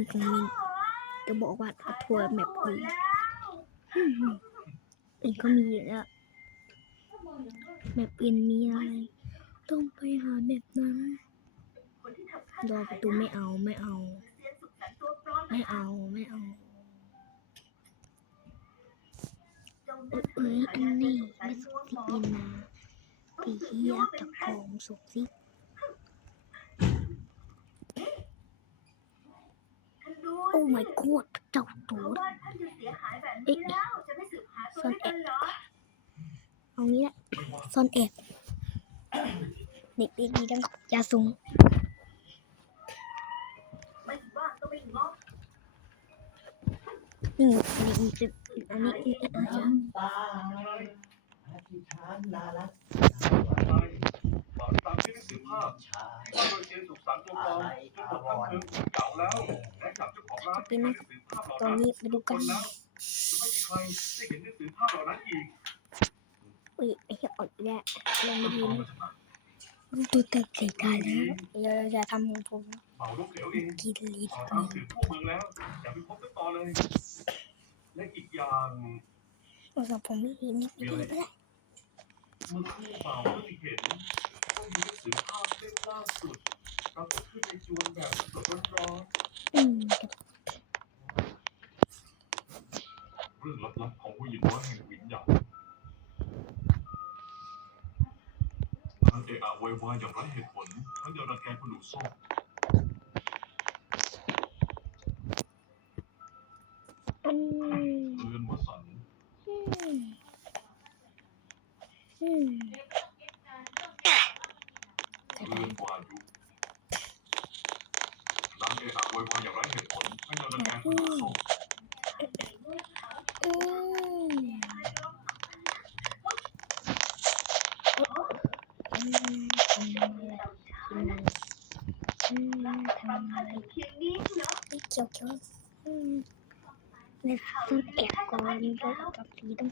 เป็นของมินจะบอกว่าเอาทัวร์แมปอื่นอืมอื่นก็มีอยู่แล้วแมปอื่นมีอะไร ต้องไปหาแมปนั้นรอประตูไม่เอาไม่เอา ไม่เอาไม่เอาเอ้ยเอออันนี้ไม่สุกสิปีนาปีเฮียกับของสุกสิ โอ้ my god เจ้าตูดเอ๊ะซ่อนแอบเอางี้แหละซ่อนแอบเด็กดีๆดังยาสูงนี่นี่นี่จะอันนี้อีกอันนี้ ตายอธิษฐานลาลักตามที่หนังสือภาพชายว่าโดยเซียนสุขสันต์ตัวปลอมจนหมดทั้งคืนเก่าแล้วและจับเจ้าของร้านที่หนังสือภาพเหล่าตอนนั้นนี้ไปดูคกันนแล้วจะไม่มีใครได้เห็นหนังสือภาพเหล่านั้นอีกอุ้ยไอ้เหี้ยอดอีกแล้วลงมัมานดีเอานะมาจากไหนมันตัวตัดสายตาแล้วเดี๋ยวเราจะทำของผมเมาลูกเหลวเองกินลิ้นขอตามสืบทั่วเมืองแล้วอย่าไปพบกันต่อเลย และอีกอย่างโอ้สผมไม่ดีนิดนิดไม่ได้เมื่อครู่เปล่าก็ได้เห็น ว่ามีสือภาพเล่มล่าสุดปรากฏขึ้นในจวนแบบสดร้อนอืมๆเรื่องลับๆของผู้หญิงน้อยแห่งวิญญาณทั้งเอะอะโวยวายอย่างไร้เหตุผลทั้งยังรังแกคนหนูส้มอืมเรือนวสันต์ อืมอืมแต่ เรือนวายุนางเอะอะโวยวายอย่างไร้เหตุผลทั้งยังรังแกคนหนูส้ม อืมอืมทำอะไรอืมอืมทำอะไรไม่เกี่ยวเกี่ยวอืมในต้นแอบก่อนแล้วกับสีต้อง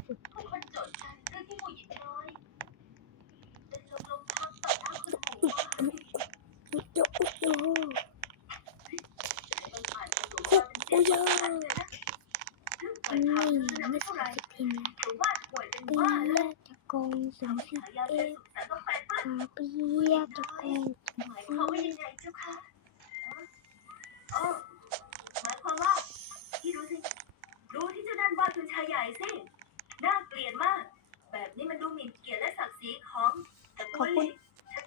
คือชายใหญ่สิน่าเกลียดมาก แบบนี้มันดูหมิ่นเกียรติและศักดิ์ศรีของตระกูลลี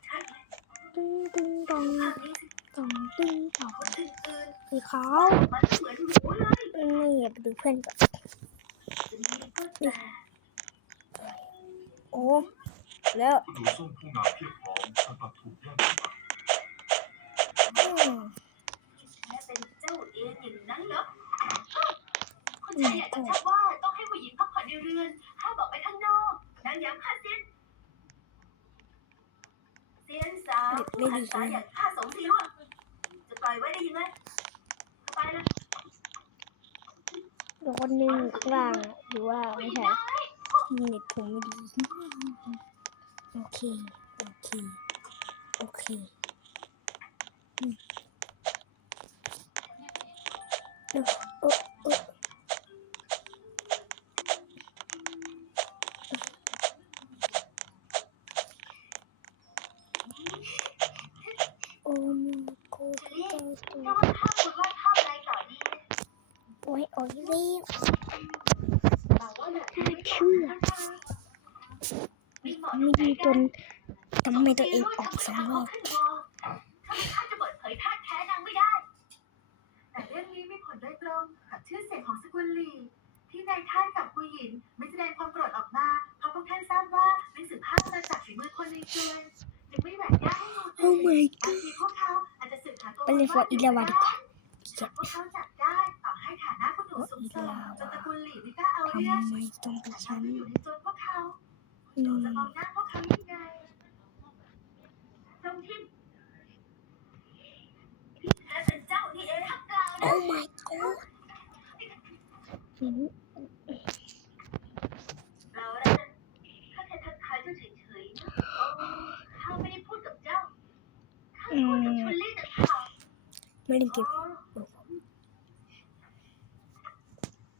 ชัดๆตึ้งตึ้งตองภาพนี้สิตองตึ้งตองคนอื่นสีขาๆวมันเหมือนหนูเลยนี่ไปดูเพื่อนก่อนจะมีก็แต่โอ้แล้วคนหนูส้มผู้งามเพียบพร้อมท่านกลับถูกแย่งกันมาอืมแค่เป็นเจ้าเองอย่างนั้นเหรอ คุณชายใหญ่ก็ชักว่าต้องให้ผู้หญิงพักผ่อนในเรือนห้ามออกไปข้างนอกนั่นย้ำข้าเซียนเซียนสาวผู้ขัดสายอย่างข้าสงสีล่วงจะปล่อยไว้ได้ยังไงไปละโดนหนึ่งข้างล่างอะหรือว่าไม่ใช่เน็ตผมไม่ดีโอเคโอเคโอเคอืมเออเออเออโอ้มีโคตรเจ้าตัว ถ้าว่าข้าคุณว่าภาพอะไรต่อดี โอ้ยโอ้ยเรียบบอกว่าแบบน่าเชื่อไม่ดีจนทำให้ตัวเองออกสองรอบถ้าจะเปิดเผยท่าแท้นางไม่ได้แต่เรื่องนี้มีผลโดยตรงกับชื่อเสียงของสกุลลีที่นายท่านกับผู้หญิงไม่แสดงความโกรธออกมาเพราะพวกท่านทราบว่าหนังสือภาพมาจากฝีมือคนในเมืองจึงไม่แหวกย่าให้งูโอ้ my บางทีพวกเขาอาจจะสืบหาตัวไปเล่นฟอร์อีลาวาดีกว่าหากพวกเขาจัด ให้ฐานะคุณหนูสูงส่งจนตระกูลหลีไม่กล้าเอาทำเรื่องไมต้องเป็นฉัฉันนอยู่ในโจนพวกเขาอืหนูมจะมองหน้าพวกเขายังไงตรงที่ที่แท้เป็นเจ้านี่เองทักกลางโอ้นะ my god อืมเราแล้วนะข้าแค่ทักทายเจ้าเฉยๆนะโอ้ข้าไม่ได้พูดกับเจ้าข้าพูดกับชุนลี่ต่างหากไม่เล่นเกมอ๋อ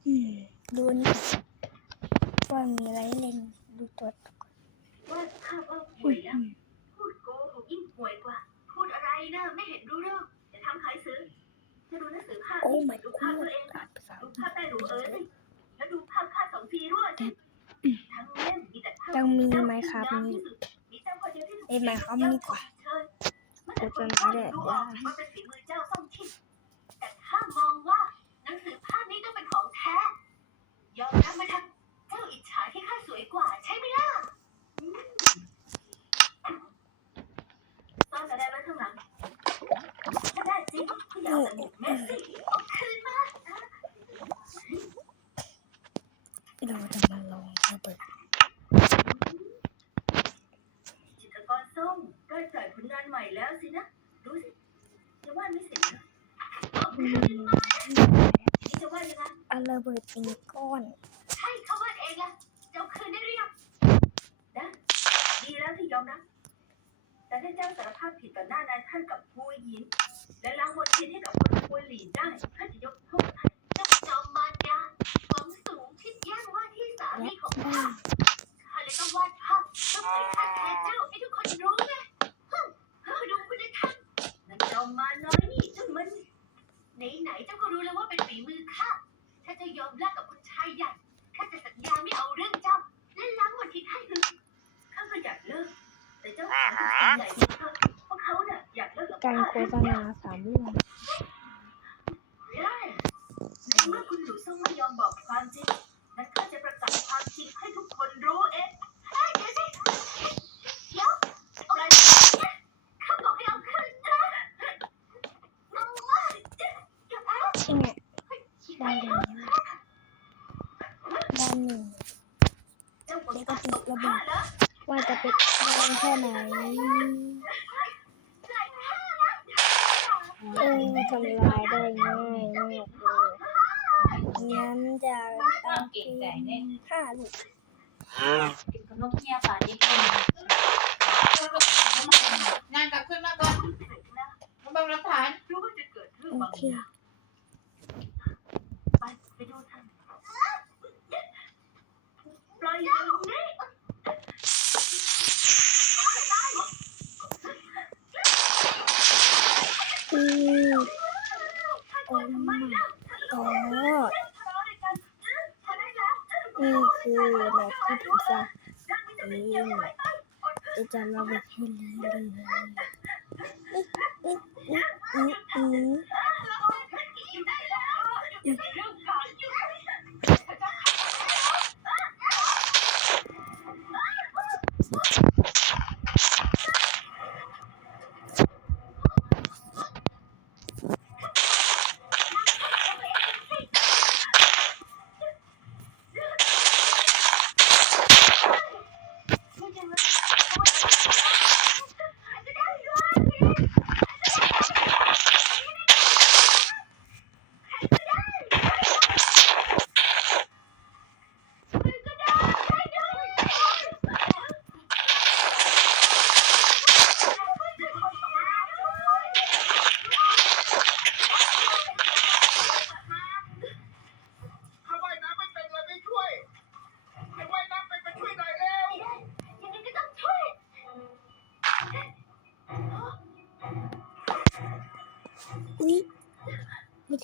อืมดูนี่ว่ามีอะไรเล่นดูตัว ว่าข้าว่าห่ อื วย ม แล้ว พูดโกหกยิ่งห่วยกว่า พูดอะไรนะ ไม่เห็นรู้เรื่องอย่าทำขายซื้อจะดูหนังสือภาพโอ้นี่ my ดูภาพตัวเอง god ภาษาดูภาพแม่หนูเอ๋ยสิแล้วดูภาพข้าสองทีรั่วสิทั้งเล่มมีแต่ภาพยังมีเจ้าไหมครับที่งามมีที่สุดมีเจ้าคนเดียวที่ถูกเอ้ยไหมครับมีกว่าเชิญเมื่อกูแต่จคนนดูไม่ได้ออกว่าเป็นฝีมือเจ้าซ่องทิพย์แต่ข้ามองว่าหนังสือภาพนี้ต้องเป็นของแท้ยอมรับมาเถอะเจ้าอิจฉาที่ข้าสวยกว่าใช่ไหมล่ะอืมซ่อนอะไรไว้ข้างหลังถ้าได้จริงก็อย่าเอาแต่หมกเม็ดสิเอาคืนมา เราจะมาลองระเบิด จิตรกรส้มได้จ่ายผลงานใหม่ แล้วสินะ ดูสิจะวาดไม่เสร็จนะเอาอืคืนมมานี่จะวาดยังไงเอาระเบิดเป็นก้อนใช่เขาวาดเองอะเจ้าคืนได้หรือยังนะดีแล้วที่ยอมรับแต่ถ้าเจ้าสารภาพผิดต่อหน้านายท่านกับผู้หญิงและ หญ่ดีเถอะเพราะเขาเนี่ยอยากเลิกกับการข้าโฆษณาสามเรื่องได้ในเมื่อคุณหนูส้มไม่ยอมบอกความจริงนั้นข้าจะประกาศความจริงให้ทุกคนรู้เองเฮ้ยเดี๋ยวสิเดี๋ยวอะไรเนี่ยข้าบอกให้เอาคืนนะน้องว่าอย่าเอาใช่ไหมด้านหนึ่งด้านหนึ่ง เจ้าคนตาตกข้าเหรอ ว่า จะเป็นแรงแค่ไหนเออทำลายได้ง่ายมากเลยงั้นจะเอาเป็นห้าลูกกินขนมเงียบป่านิดนึงงานกลับขึ้นมาก่อนมาบังหลักฐานรู้ว่าจะเกิดเรื่องโอบางเคอย่างไปไปดูท่านปล่อยอย่างนี้ อือโอ้ไม่ต่อนี่คือแบบที่ผมจะเล่น จะจะระเบิดให้เลยเลยอืออืออืออือ ถ้าว่ายน้ำไม่เป็นเลยไม่ช่วยให้ว่ายน้ำเป็นมาช่วยหน่อยเร็ว ยังไงก็ต้องช่วย อุ๊ย ไม่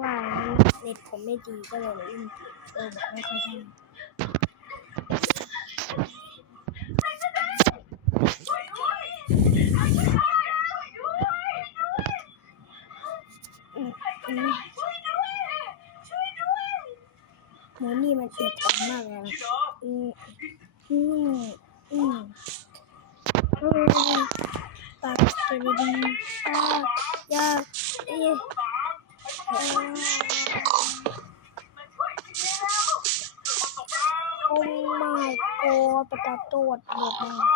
ว่าเน็ตผมไม่ดีก็เลยเล่นเออแบบไม่ค่อยได้อืมอืมนี่มันเอียดออนมากเลยอืมอืมอืม อืมปากจะดีดีอ่ายาเอ๊ะเอ่โอ้ my god ประตาโตดเดือดมาก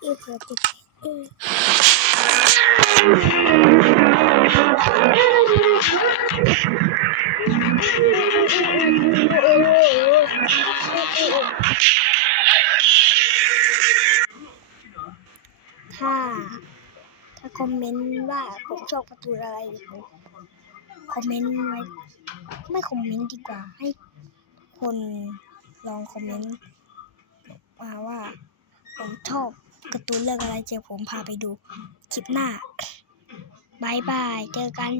เอ๊ะเกิดติดเอ๊ะ ถ้า ถ้าคอมเมนต์ว่าผมชอบประตูอะไรผมคอมเมนต์ไว้ไม่คอมเมนต์ดีกว่า ให้คนลองคอมเมนต์มาว่า ผมชอบการ์ตูนเรื่องอะไรเจอผมพาไปดูคลิปหน้าบายบาย เจอกัน